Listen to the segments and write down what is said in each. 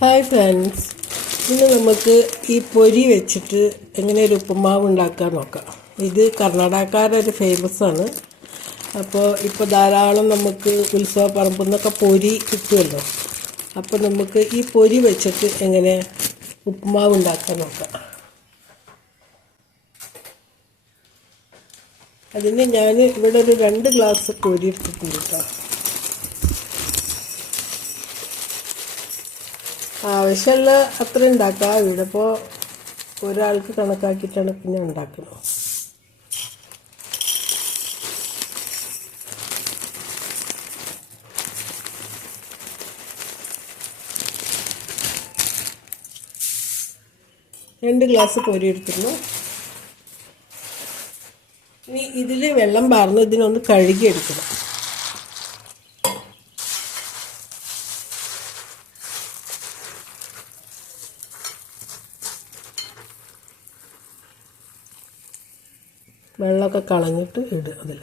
Hi friends, ഇന്ന് നമുക്ക് ഈ പൊരി വെച്ചിട്ട് എങ്ങനെ ഒരു ഉപ്പുമാവ് ഉണ്ടാക്കാൻ നോക്കാം. ഇത് കർണാടകക്കാരുടെ ഒരു ഫേമസാണ്. ഇപ്പോൾ ധാരാളം നമുക്ക് ഉത്സവ പറമ്പിൽ നിന്നൊക്കെ പൊരി കിട്ടുമല്ലോ. അപ്പോൾ നമുക്ക് ഈ പൊരി വെച്ചിട്ട് എങ്ങനെ ഉപ്പുമാവ് ഉണ്ടാക്കാൻ നോക്കാം. അതിന് ഞാൻ ഇവിടെ ഒരു 2 ഗ്ലാസ് പൊരി എടുത്തിട്ടുണ്ട് കേട്ടോ. ആവശ്യമുള്ള അത്ര ഉണ്ടാക്കാം. ഇവിടെ ഇപ്പോൾ ഒരാൾക്ക് കണക്കാക്കിയിട്ടാണ് പിന്നെ ഉണ്ടാക്കുന്നത്. രണ്ട് ഗ്ലാസ് പൊരി എടുത്തിരുന്നു. ഇനി ഇതിൽ വെള്ളം പാർന്ന് ഇതിനൊന്ന് കഴുകിയെടുക്കണം. വെള്ളമൊക്കെ കളഞ്ഞിട്ട് ഇടുക അതിൽ.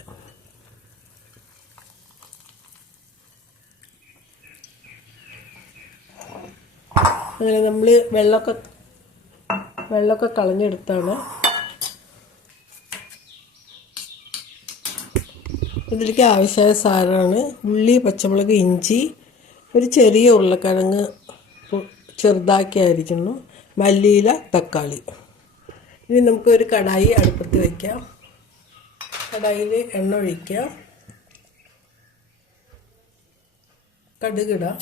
അങ്ങനെ നമ്മൾ വെള്ളമൊക്കെ കളഞ്ഞെടുത്താണ്. ഇതിലേക്ക് ആവശ്യമായ സാധനമാണ് ഉള്ളി, പച്ചമുളക്, ഇഞ്ചി, ഒരു ചെറിയ ഉരുളക്കിഴങ്ങ് ചെറുതാക്കി അരിഞ്ഞു, മല്ലിയില, തക്കാളി. ഇനി നമുക്കൊരു കടായി അടുപ്പത്ത് വയ്ക്കാം. കടായിൽ എണ്ണ ഒഴിക്കാം, കടുകിടാം,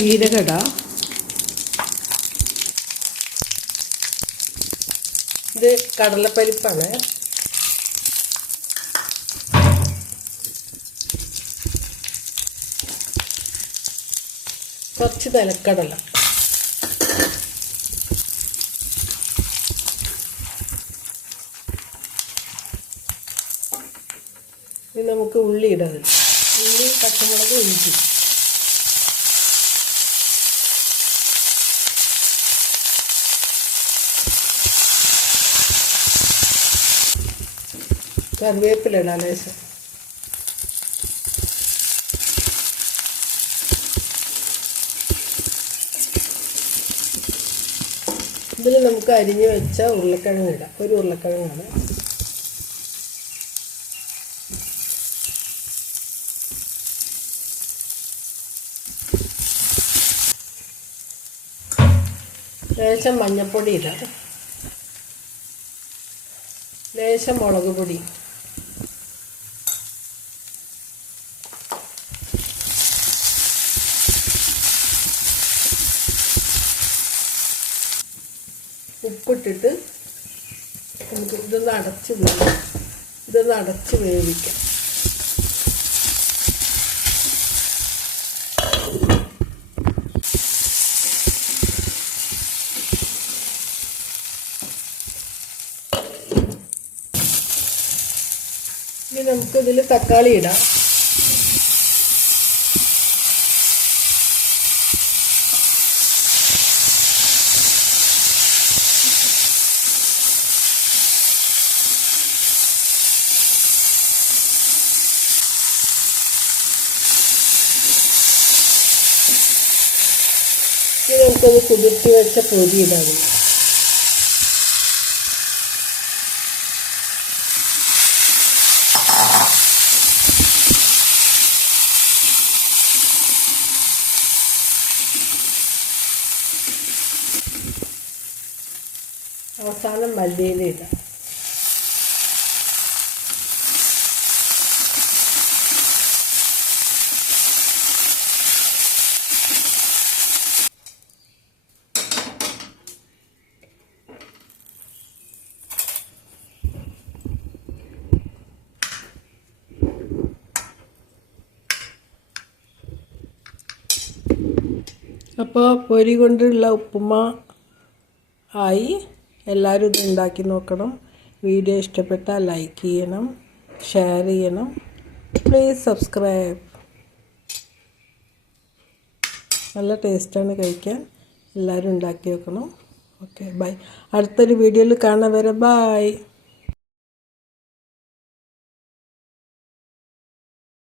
ജീരകടാം. ഇത് കടലപ്പരിപ്പാണ്. കുറച്ച് നിലക്കടല, ഇനി നമുക്ക് ഉള്ളി ഇടാം. ഉള്ളി, പച്ചമുളക്, ഇഞ്ചി. കറിവേപ്പില ഇടാം ലേശം. ഇതിൽ നമുക്ക് അരിഞ്ഞു വെച്ച ഉരുളക്കിഴങ്ങ് ഇടാം. ഒരു ഉരുളക്കിഴങ്ങാണ്. ലേശം മഞ്ഞൾപ്പൊടി ഇടാം, ലേശം മുളക് പൊടി, ഉപ്പിട്ടിട്ട് നമുക്ക് ഇതൊന്ന് അടച്ച് വേവിക്കാം. ഇനി നമുക്കിതിൽ തക്കാളി ഇടാം. ഇനി നമുക്കത് കുതിർത്തി വെച്ച പൊരി ഇടാം. അവസാനം മല്ലിയില ഇടാം. അപ്പോൾ പൊരി കൊണ്ടുള്ള ഉപ്പുമാ ആയി. എല്ലാവരും ഇത് ഉണ്ടാക്കി നോക്കണം. വീഡിയോ ഇഷ്ടപ്പെട്ടാൽ ലൈക്ക് ചെയ്യണം, ഷെയർ ചെയ്യണം. Please subscribe. നല്ല ടേസ്റ്റാണ് കഴിക്കാൻ. എല്ലാവരും ഉണ്ടാക്കി നോക്കണം. Okay, bye. അടുത്തൊരു വീഡിയോയിൽ കാണാൻ വരെ. ബൈ.